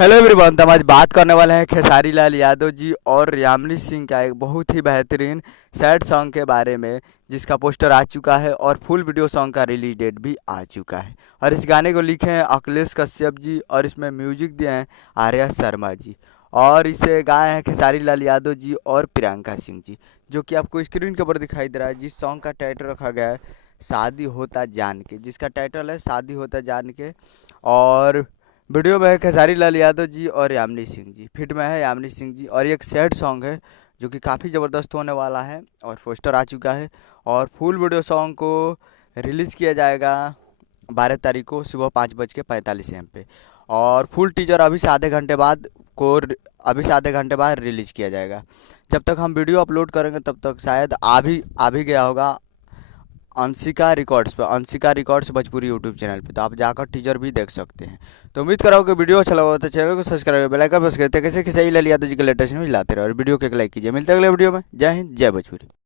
Hello everyone. तो हम आज बात करने वाले हैं खेसारी लाल यादव जी और यामिनी सिंह का एक बहुत ही बेहतरीन सैड सॉन्ग के बारे में, जिसका पोस्टर आ चुका है और फुल वीडियो सॉन्ग का रिलीज डेट भी आ चुका है। और इस गाने को लिखे हैं अखिलेश कश्यप जी और इसमें म्यूजिक दिए हैं आर्या शर्मा जी। और इसे गाए हैं खेसारी लाल यादव जी और प्रियंका सिंह जी, जो कि आपको स्क्रीन के ऊपर दिखाई दे रहा है। जिस सॉन्ग का टाइटल रखा गया है शादी होता जान के, जिसका टाइटल है शादी होता जान के। और वीडियो में है खेसारी लाल यादव जी और यामिनी सिंह जी, फिट में है यामिनी सिंह जी। और ये एक सैड सॉन्ग है जो कि काफ़ी ज़बरदस्त होने वाला है और पोस्टर आ चुका है। और फुल वीडियो सॉन्ग को रिलीज़ किया जाएगा 12 तारीख को सुबह 5:45 AM पे। और फुल टीजर अभी से आधे घंटे बाद रिलीज़ किया जाएगा। जब तक हम वीडियो अपलोड करेंगे तब तक शायद आ भी गया होगा Anshika records Bhojpuri YouTube channel पे। तो आप जाकर टीजर भी देख सकते हैं। तो उम्मीद करो कि वीडियो अच्छा लगा हो तो चैनल को सब्सक्राइब बेल आइकन प्रेस करते कैसे यादव जी के लेटेस्ट न्यूज लाते रहे और वीडियो को एक लाइक कीजिए। मिलते हैं अगले वीडियो में। जय हिंद, जय भोजपुरी।